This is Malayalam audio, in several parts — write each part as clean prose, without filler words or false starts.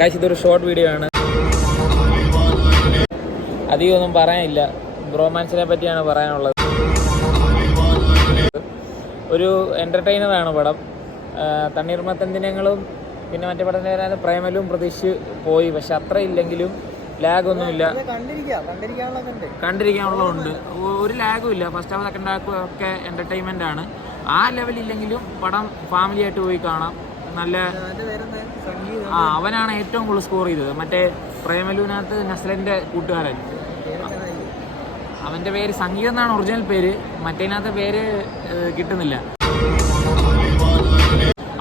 ഗൈസ് ഇതൊരു ഷോർട്ട് വീഡിയോ ആണ്, അധികമൊന്നും പറയാനില്ല. ബ്രോമാൻസിനെ പറ്റിയാണ് പറയാനുള്ളത്. ഒരു എൻ്റർടൈനറാണ് പടം. തണ്ണീർമത്തൻ ദിനങ്ങളും പിന്നെ മറ്റേ പടത്തിൻ്റെ പേരാണ് പ്രേമലും പ്രതീക്ഷ പോയി. പക്ഷെ അത്ര ഇല്ലെങ്കിലും ലാഗൊന്നുമില്ല, കണ്ടിരിക്കാനുള്ളതുണ്ട്. ഒരു ലാഗും ഇല്ല. ഫസ്റ്റ് ഹാഫ് സെക്കൻഡ് ഹാഫ് ഒക്കെ എൻ്റർടൈൻമെൻ്റ് ആണ്. ആ ലെവലില്ലെങ്കിലും പടം ഫാമിലി ആയിട്ട് പോയി കാണാം. നല്ല അവനാണ് ഏറ്റവും കൂടുതൽ സ്കോർ ചെയ്തത്. മറ്റേ പ്രേമലുവിനകത്ത് നസ്ലൻ്റെ കൂട്ടുകാരൻ, അവൻ്റെ പേര് സംഗീതം എന്നാണ് ഒറിജിനൽ പേര്, മറ്റേതിനകത്ത് പേര് കിട്ടുന്നില്ല.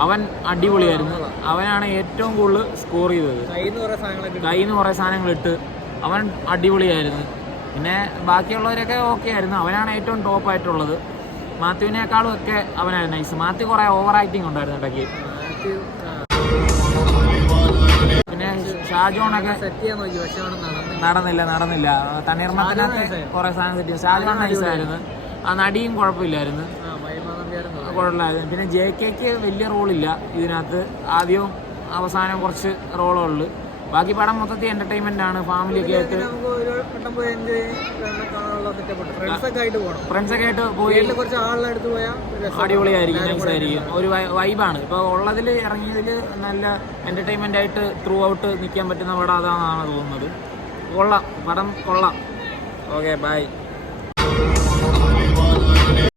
അവൻ അടിപൊളിയായിരുന്നു. അവനാണ് ഏറ്റവും കൂടുതൽ സ്കോർ ചെയ്തത്. കയ്യിൽ നിന്ന് കുറേ സാധനങ്ങളിട്ട് അവൻ അടിപൊളിയായിരുന്നു. പിന്നെ ബാക്കിയുള്ളവരൊക്കെ ഓക്കെ ആയിരുന്നു. അവനാണ് ഏറ്റവും ടോപ്പായിട്ടുള്ളത്. മാത്യുവിനേക്കാളും ഒക്കെ അവനായിരുന്നു നൈസ്. മാത്യു കുറേ ഓവർ ആക്ടിങ് ഉണ്ടായിരുന്നു ഇടയ്ക്ക്. പിന്നെ ഷാജോണൊക്കെ നടന്നില്ല. തണ്ണീർമത്തനകത്ത് കുറേ സാധനം സെറ്റ് ചെയ്തു. ഷാജോൺ നൈസായിരുന്നു. ആ നടിയും കുഴപ്പമില്ലായിരുന്നു. പിന്നെ JKക്ക് വലിയ റോളില്ല ഇതിനകത്ത്. ആദ്യവും അവസാനം കുറച്ച് റോളുള്ളു. ബാക്കി പടം മൊത്തത്തിൽ എൻ്റർടൈൻമെൻ്റ് ആണ്. ഫാമിലിയൊക്കെ ആയിട്ട് ഫ്രണ്ട്സൊക്കെ ആയിട്ട് പോയി അടിപൊളിയായിരിക്കും, നൈസായിരിക്കും. ഒരു വൈബാണ്. ഇപ്പോൾ ഉള്ളതിൽ ഇറങ്ങിയതിൽ നല്ല എൻ്റർടൈൻമെൻ്റ് ആയിട്ട് ത്രൂ ഔട്ട് നിൽക്കാൻ പറ്റുന്ന പടം അതാണെന്നാണ് തോന്നുന്നത്. കൊള്ളാം, പടം കൊള്ളാം. Okay, by.